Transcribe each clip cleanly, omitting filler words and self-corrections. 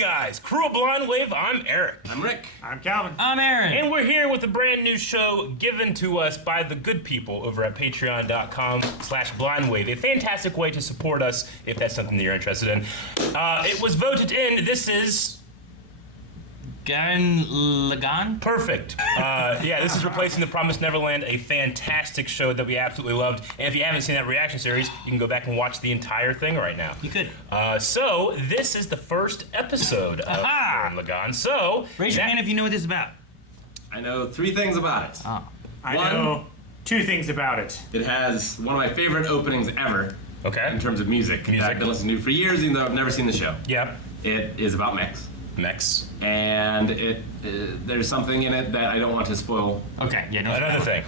guys, crew of Blind Wave, I'm Eric. I'm Rick. I'm Calvin. I'm Aaron. And we're here with a brand new show given to us by the good people over at patreon.com/blindwave. A fantastic way to support us if that's something that you're interested in. It was voted in. This is... Gurren Lagann? Perfect. This is Replacing the Promised Neverland, a fantastic show that we absolutely loved. And if you haven't seen that reaction series, you can go back and watch the entire thing right now. You could. So, this is the first episode of Gurren Lagann. So, raise your hand if you know what this is about. I know 3 things about it. Oh. I know 2 things about it. It has one of my favorite openings ever okay. in terms of music that I've been listening to for years, even though I've never seen the show. Yeah. It is about mechs. Mechs. And there's something in it that I don't want to spoil. Okay, yeah, no. Another thing.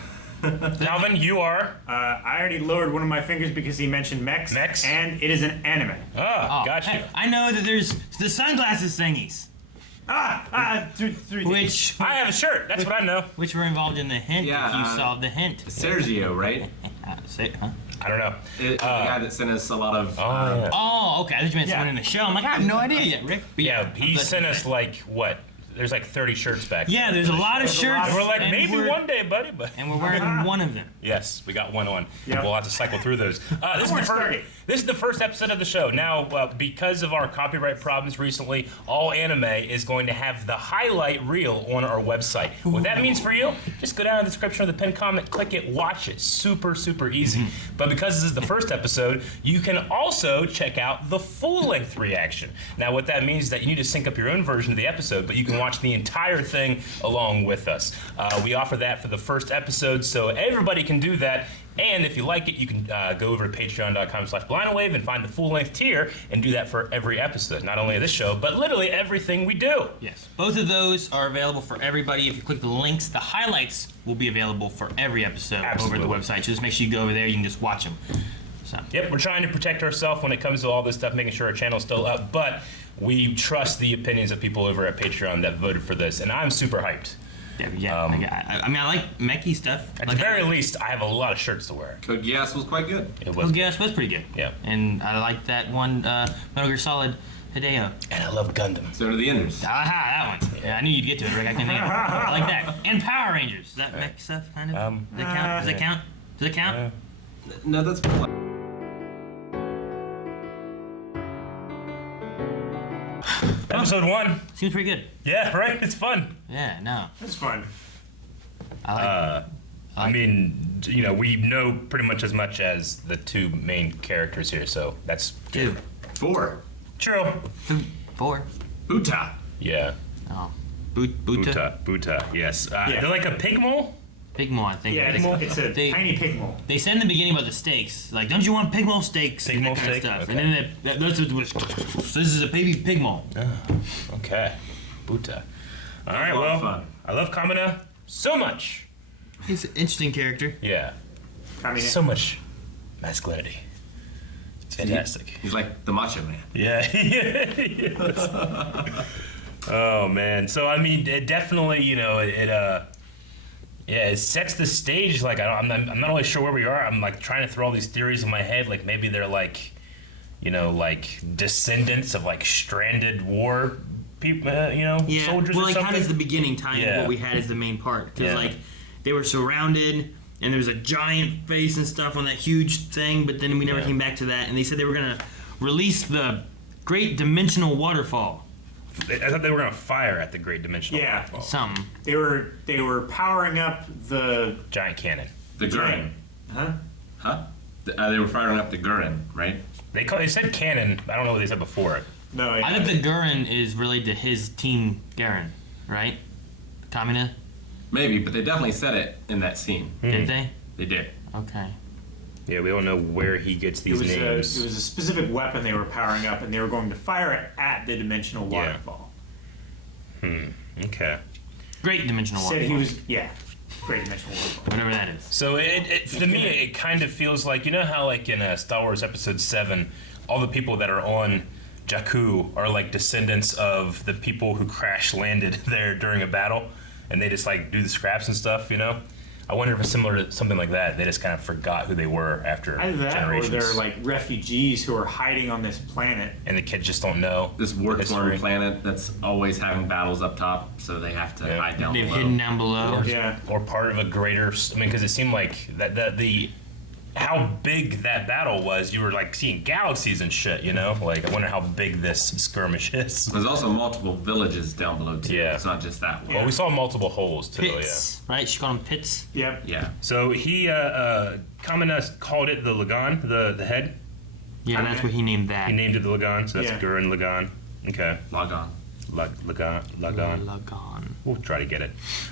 Calvin, you are... I already lowered one of my fingers because he mentioned mechs. Mechs? And it is an anime. Oh, gotcha. Hey, I know that there's the sunglasses thingies. Three Which I have a shirt. That's what I know. which were involved in the hint. Yeah, if you saw the hint. Sergio, right? Say, huh? I don't know. The guy that sent us a lot of... Oh, okay. I thought you meant Yeah. someone in the show. I'm like, I have no idea yet, Rick. But Yeah, he I'm glad sent you us said. like, what? There's like 30 shirts back there. Yeah, there's a lot of shirts. And we're like, and maybe we're- one day, buddy. But And we're wearing one of them. yes, we got one on. Yep. We'll have to cycle through those. This is the first episode of the show. Now, because of our copyright problems recently, all anime is going to have the highlight reel on our website. What that means for you, just go down in the description of the pinned comment, click it, watch it. Super, super easy. But because this is the first episode, you can also check out the full-length reaction. Now, what that means is that you need to sync up your own version of the episode, but you can watch the entire thing along with us. We offer that for the first episode, so everybody can do that. And if you like it, you can go over to patreon.com/blindwave and find the full-length tier and do that for every episode. Not only of this show, but literally everything we do. Yes. Both of those are available for everybody. If you click the links, the highlights will be available for every episode over the website. So just make sure you go over there. You can just watch them. So. Yep, we're trying to protect ourselves when it comes to all this stuff, making sure our channel's still up, but we trust the opinions of people over at Patreon that voted for this, and I'm super hyped. Yeah. I mean, I like mechy stuff. At the very least, I have a lot of shirts to wear. Code Geass was quite good. It Well, was. Gas was pretty good. Yeah. And I like that one, Metal Gear Solid Hideo. And I love Gundam. So do the Enders. Aha, that one. Yeah, I knew you'd get to it, Rick. I couldn't think of it. I like that. And Power Rangers. Is that mech stuff, kind of? Does that count? Does that count? Does it count? No, that's... Episode 1. Seems pretty good. Yeah, right? It's fun. Yeah, no. That's fun. I like I mean, you know, we know pretty much as much as the 2 main characters here, so that's 2. 4. true. 4. Buta. Yeah. Oh. Buta? Buta, yes. Yeah. They're like a pig mole? Pigmo, I think. Yeah, it's a They- tiny pig mole. They said in the beginning about the steaks, like, don't you want pigmo steaks? Pig and mole that kind of steak? stuff. Okay. And then that's what was. So this is a baby pigmo. Okay. Buta. All right, a lot well, of fun. I love Kamina so much. He's an interesting character. Yeah. I mean, So much masculinity. It's fantastic. He's like the Macho Man. Yeah. Yes. Oh, man. So, I mean, it definitely, you know, it sets the stage. Like, I'm not really sure where we are. I'm, like, trying to throw all these theories in my head. Like, maybe they're, like, you know, like, descendants of, like, stranded war people, soldiers well, or like, something. how does the beginning tie into Yeah. what we had as the main part? Because, Yeah. like, they were surrounded, and there was a giant face and stuff on that huge thing, but then we never Yeah. came back to that. And they said they were going to release the Great Dimensional Waterfall. I thought they were going to fire at the Great Dimensional Yeah. Waterfall. Something. they were powering up the... Giant cannon. The Gurren. Huh? Huh? They were firing up the Gurren, right? They said cannon. I don't know what they said before it. No, I think the Gurren is related to his team Garen, right? Kamina? Maybe, but they definitely said it in that scene. Did they? They did. Okay. Yeah, we don't know where he gets it these was names. a specific weapon they were powering up, and they were going to fire it at the dimensional Yeah. waterfall. Okay. Great Dimensional Said Waterfall. he was great dimensional waterfall. Whatever that is. So to me, it kind of feels like, you know how like in Star Wars Episode 7, all the people that are on Jakku are like descendants of the people who crash landed there during a battle, and they just like do the scraps and stuff, you know? I wonder if it's similar to something like that. They just kind of forgot who they were after Either that, generations. or they're like refugees who are hiding on this planet. And the kids just don't know. This war-torn planet that's always having battles up top, so they have to hide down They've below. hidden down below. Yeah. Or part of a greater. I mean, because it seemed like the how big that battle was. You were like seeing galaxies and shit. You know, like I wonder how big this skirmish is. There's also multiple villages down below too. Yeah. It's not just that one. Well, we saw multiple holes too. Pits, right? She called them pits. Yep. Yeah. So he Kamina called it the Lagann, the head. Yeah, that's what he named that. He named it the Lagann, so that's Yeah. Gurren Lagann. Okay. Lagann. Lagann. Lagann. We'll try to get it.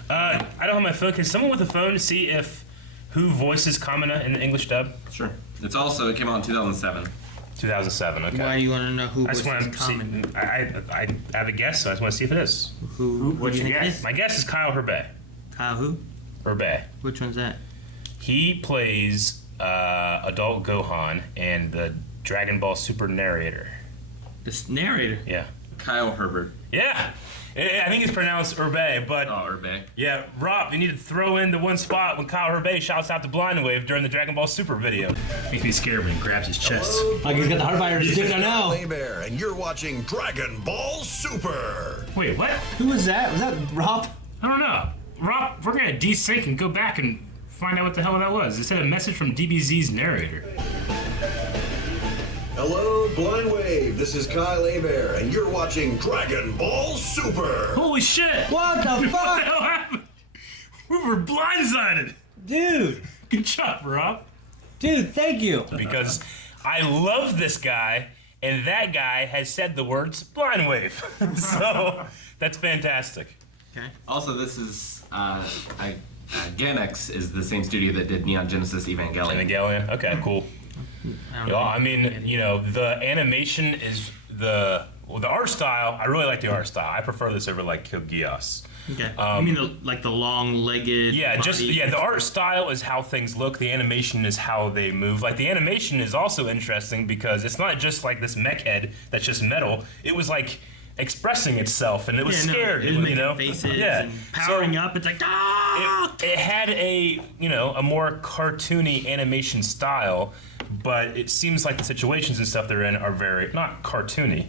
I don't have my phone. Can someone with a phone see if who voices Kamina in the English dub? Sure. It came out in 2007. 2007. Okay. Why do you want to know who I was just want his to see. common? I have a guess, so I just want to see if it is. Who? What's do you your think it guess? is? My guess is Kyle Herbe. Kyle who? Herbe. Which one's that? He plays adult Gohan and the Dragon Ball Super narrator. This narrator. Yeah. Kyle Herbert. Yeah. I think it's pronounced Herbe, but Oh, Herbe. yeah, Rob, you need to throw in the one spot when Kyle Herbe shouts out to Blind Wave during the Dragon Ball Super video. Makes me scared when he grabs his chest. Like he's got the hardfire stick. I know. Bear, and you're watching Dragon Ball Super. Wait, what? Who was that? Was that Rob? I don't know. Rob, we're gonna desync and go back and find out what the hell that was. It said a message from DBZ's narrator. Hello, Blind Wave. This is Kyle Bear, and you're watching Dragon Ball Super. Holy shit! What the What the fuck, hell happened? We were blindsided. dude? Good job, Rob. Dude, thank you. Because I love this guy, and that guy has said the words Blind Wave. So that's fantastic. Okay. Also, this is Gainax is the same studio that did Neon Genesis Evangelion. Evangelion. Okay, cool. I don't Yeah, know. I mean, you know, the animation is the art style. I really like the art style. I prefer this over like Code Geass. Okay. You mean the long-legged? Yeah, body? the art style is how things look. The animation is how they move. Like the animation is also interesting because it's not just like this mech head that's just metal. It was like expressing itself, and it was scared. It was you making know, faces yeah. and powering up. It's like It had a more cartoony animation style, but it seems like the situations and stuff they're in are very not cartoony,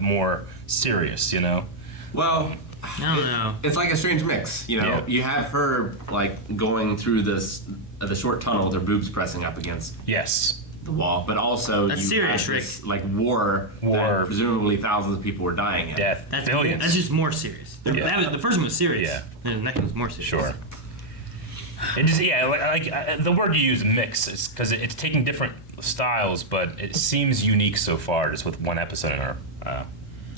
more serious. You know. Well, I don't know. it's like a strange mix. You know, Yeah. you have her like going through the short tunnel with her boobs pressing up against Yes. the wall, but also That's you serious, have this, like war that presumably thousands of people were dying in. Death. That's Billions. That's just more serious. Yeah. The first one was serious. Yeah. And the next one was more serious. Sure. It just the word you use mix is because it's taking different styles, but it seems unique so far just with one episode in our.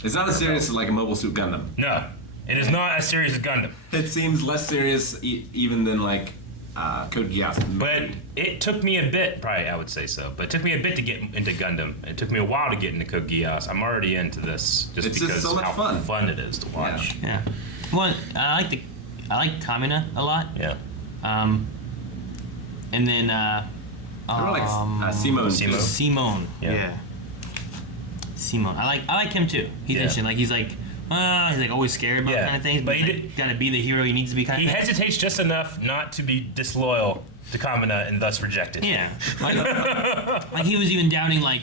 It's not as serious as like a Mobile Suit Gundam. No, it is not as serious as Gundam, It seems less serious even than like Code Geass. but it took me a bit. Probably I would say so, but it took me a bit to get into Gundam. It took me a while to get into Code Geass. I'm already into this just It's just because so much how fun. it is to watch. Yeah. Well, I like Kamina a lot. Yeah. And then I like Simone. Simone. Simone. Yeah. Simone. I like him too. He's Yeah. interesting. Like he's like always scared about Yeah, kind of things, but but he he's did- gotta be the hero he needs to be kind He of. hesitates just enough not to be disloyal to Kamina and thus rejected. Yeah. Like he was even doubting like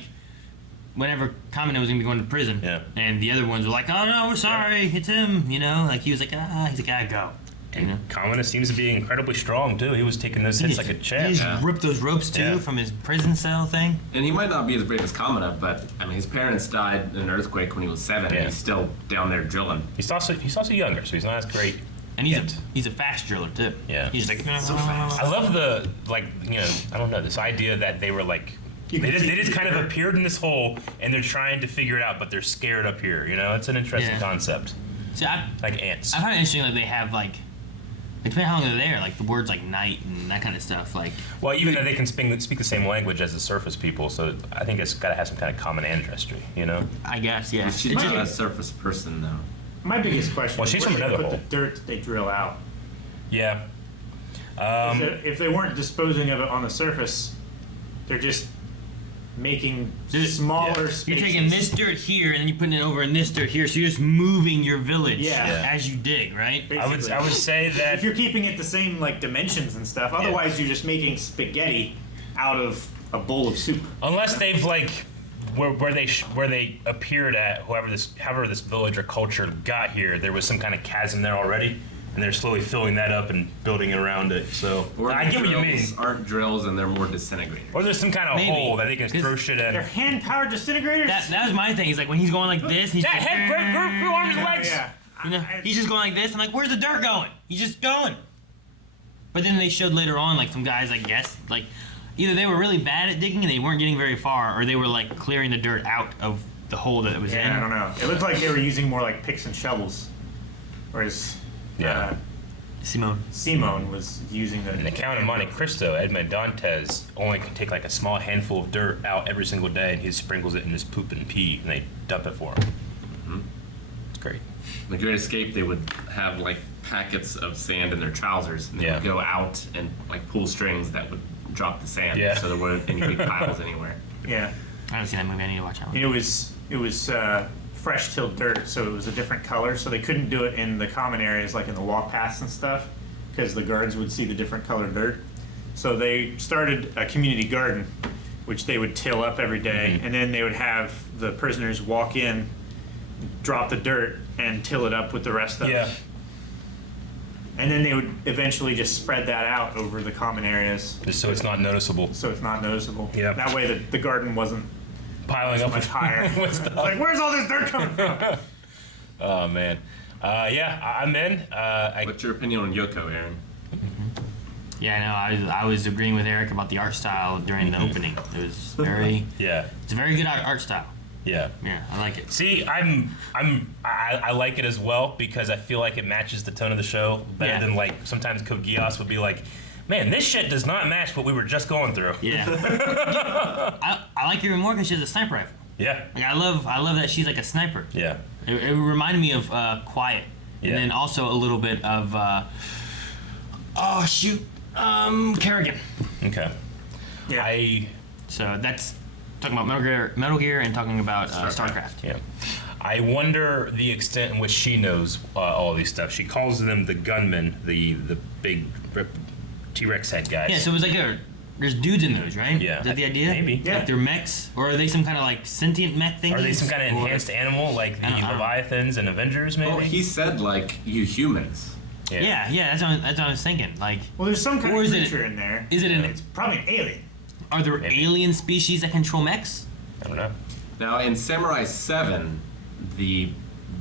whenever Kamina was gonna be going to prison. Yeah. And the other ones were like, oh no, we're sorry, it's him. You know, like he was like, he's like, go. You know? Kamina seems to be incredibly strong too. He was taking those hits like a champ. He just ripped those ropes too Yeah. from his prison cell thing. And he might not be as brave as Kamina, but I mean, his parents died in an earthquake when he was 7, Yeah. and he's still down there drilling. He's also younger, so he's not as great. And yet. he's a fast driller too. Yeah. He's just like So fast. I love the I don't know, this idea that they were like they just kind of appeared in this hole and they're trying to figure it out, but they're scared up here. You know, it's an interesting Yeah. concept, See, I like ants. find it interesting that they have like depending on how long they're there, like the words like night and that kind of stuff. Like Well, even though they can speak the same language as the surface people, so I think it's got to have some kind of common ancestry. You know. I guess, yeah. She's It's not just- a surface person, though. My biggest question Well, is she's where from do they another put hole. the dirt that they drill out? Yeah. If they weren't disposing of it on the surface, they're just making Dude, smaller You're spaces. taking this dirt here and then you're putting it over in this dirt here, so you're just moving your village Yeah. as you dig, right? I would say that if you're keeping it the same like dimensions and stuff, otherwise you're just making spaghetti out of a bowl of soup. unless they've like where they appeared at however this village or culture got here, there was some kind of chasm there already, and they're slowly filling that up and building around it. So Or I the get what you mean. drills aren't drills and they're more disintegrated. Or there's some kind of Maybe. hole that they can throw shit in. They're hand-powered disintegrators. That was my thing. He's like, when he's going like this, he's That just, head grew on his legs. Yeah. you know, he's just going like this. I'm like, where's the dirt going? He's just going. But then they showed later on, like some guys, I guess, like either they were really bad at digging and they weren't getting very far, or they were like clearing the dirt out of the hole that it was in. I don't know. It looked like they were using more like picks and shovels, whereas Simone was using the. In the Count of Monte Cristo, Edmond Dantes only can take like a small handful of dirt out every single day, and he sprinkles it in his poop and pee, and they dump it for him. Mm-hmm. It's great. In The Great Escape, they would have like packets of sand in their trousers, and they would go out and like pull strings that would drop the sand, so there weren't any big piles anywhere. Yeah. I haven't seen that movie. I need to watch that one. It was fresh tilled dirt, so it was a different color. So they couldn't do it in the common areas, like in the walk paths and stuff, because the guards would see the different colored dirt. So they started a community garden, which they would till up every day, and then they would have the prisoners walk in, drop the dirt, and till it up with the rest of it. And then they would eventually just spread that out over the common areas, Just so it's not noticeable. so it's not noticeable. Yeah. That way the garden wasn't Piling up much with higher. with stuff. Like, where's all this dirt coming from? Oh man. I'm in. What's your opinion on Yoko, Aaron? Yeah, I know. I was agreeing with Eric about the art style during the opening. It was very. Yeah. It's a very good art style. Yeah. Yeah, I like it. See, I like it as well because I feel like it matches the tone of the show better than like sometimes Code Geass would be like, man, this shit does not match what we were just going through. Yeah. I like it even more because she has a sniper rifle. Yeah. Like I love that she's like a sniper. Yeah. It reminded me of Quiet, Yeah. and then also a little bit of Kerrigan. Okay. Yeah. So that's talking about Metal Gear, and talking about StarCraft. Yeah. I wonder the extent in which she knows all these stuff. She calls them the gunmen, the big T-Rex head guys. Yeah, so it was like there's dudes in those, right? Yeah. Is that the idea? Maybe. Yeah. Like they're mechs, or are they some kind of like sentient mech thing? Are they some kind of enhanced animal like the I don't know. Leviathans and Avengers? Maybe. Well, he said like you humans. Yeah, that's what I was thinking. Like, Well, there's some kind Or of is it- creature in there. is it an? It's probably an alien. Are there Maybe. alien species that control mechs? I don't know. Now in Samurai 7, the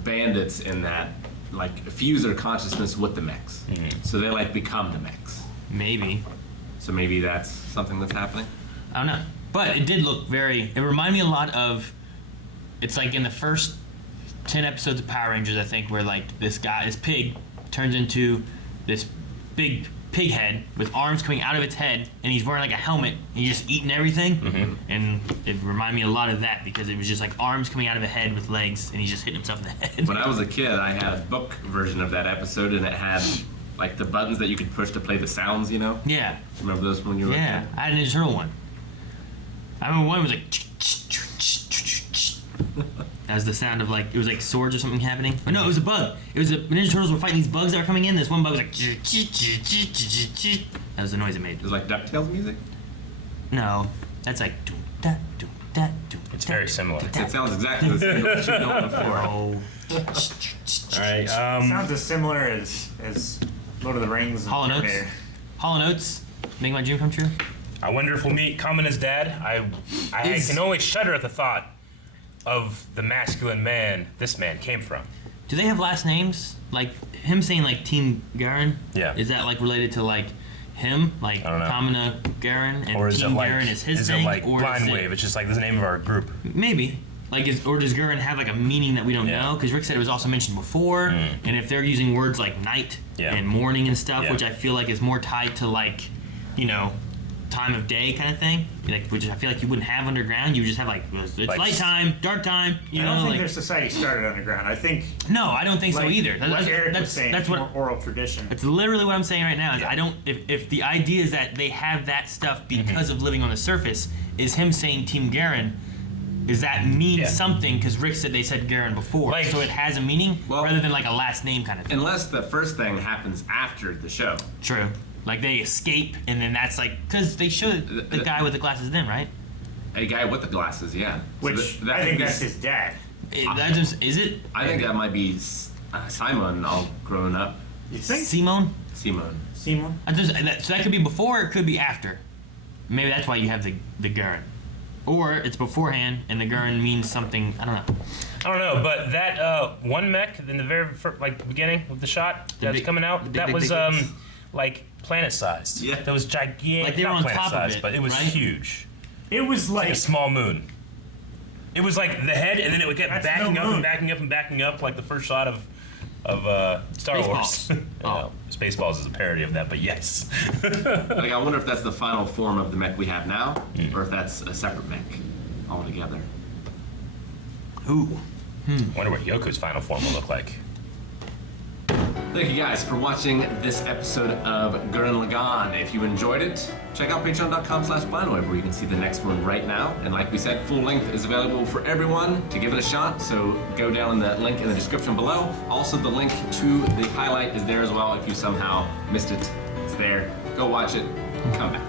bandits in that like fuse their consciousness with the mechs, so they like become the mechs. Maybe. So maybe that's something that's happening. I don't know. But it did look very. It reminded me a lot of. It's like in the first 10 episodes of Power Rangers, I think, where like this pig, turns into this big pig head with arms coming out of its head, and he's wearing like a helmet, and he's just eating everything. And it reminded me a lot of that because it was just like arms coming out of a head with legs, and he's just hitting himself in the head. When I was a kid, I had a book version of that episode, and it had like the buttons that you could push to play the sounds. You know, Yeah. remember those when you were Yeah. a kid? I had a Ninja Turtle one. I remember one was like. That was the sound of like, it was like swords or something happening. Oh no, it was a bug. It was Ninja Turtles were fighting these bugs that were coming in. This one bug was like. That was the noise it made. It was like DuckTales music. No, that's like. It's very similar. It sounds exactly the same as you know before. Oh. All right. Sounds as similar as Lord of the Rings and Hollow Notes. Terminator. Hollow Notes, make my dream come true. I wonder if we'll meet Kamina's dad. I Is- can only shudder at the thought of the masculine man this man came from. Do they have last names? Like him saying like Team Gurren? Yeah. Is that like related to like him? Like I don't know. Kamina Gurren and Or is Team it like Gurren is his is thing? it like or Blind is it, Wave? It's just like the name of our group. Maybe. Like, or does Gurren have like a meaning that we don't Yeah. know? Because Rick said it was also mentioned before, and if they're using words like night Yeah. and morning and stuff, Yeah. which I feel like is more tied to like, you know, time of day kind of thing, like which I feel like you wouldn't have underground. You would just have like it's Like- light time, dark time. You I know, don't think like their society started underground. I think no, I don't think so like, either. Like Eric was That's saying, that's it's what. more oral tradition. That's literally what I'm saying right now. Is Yeah. I don't. If the idea is that they have that stuff because of living on the surface, is him saying Team Gurren. Does that mean something? Because Rick said they said Gurren before, Like- so it has a meaning rather than like a last name kind of thing. Unless the first thing happens after the show. True. Like they escape, and then that's like because they showed the guy with the glasses then, right? A guy with the glasses, yeah. Which I think that's his dad. That just is it? I think that might be Simon all grown up. You think? Simone. Simon. Simon? So that could be before, or it could be after. Maybe that's why you have the Gurren, or it's beforehand, and the Gurren means something. I don't know. I don't know, but that one mech in the very beginning of the shot that's big- coming out, the that big was mechs. like planet-sized. Yeah. That was gigantic. Like they were not on top of planet-sized, it, but it was right? huge. It was Like like a small moon. It was like the head, and then it would get That's backing no up moon. and backing up and backing up, like the first shot of Star Spaceballs. Wars. Spaceballs is a parody of that, but yes. Like, I wonder if that's the final form of the mech we have now, or if that's a separate mech altogether. Ooh. Wonder what Yoko's final form will look like. Thank you guys for watching this episode of Gurren Lagann. If you enjoyed it, check out patreon.com/blindwave where you can see the next one right now. And like we said, full length is available for everyone to give it a shot. So go down in the link in the description below. Also, the link to the highlight is there as well. If you somehow missed it, it's there. Go watch it. Come back.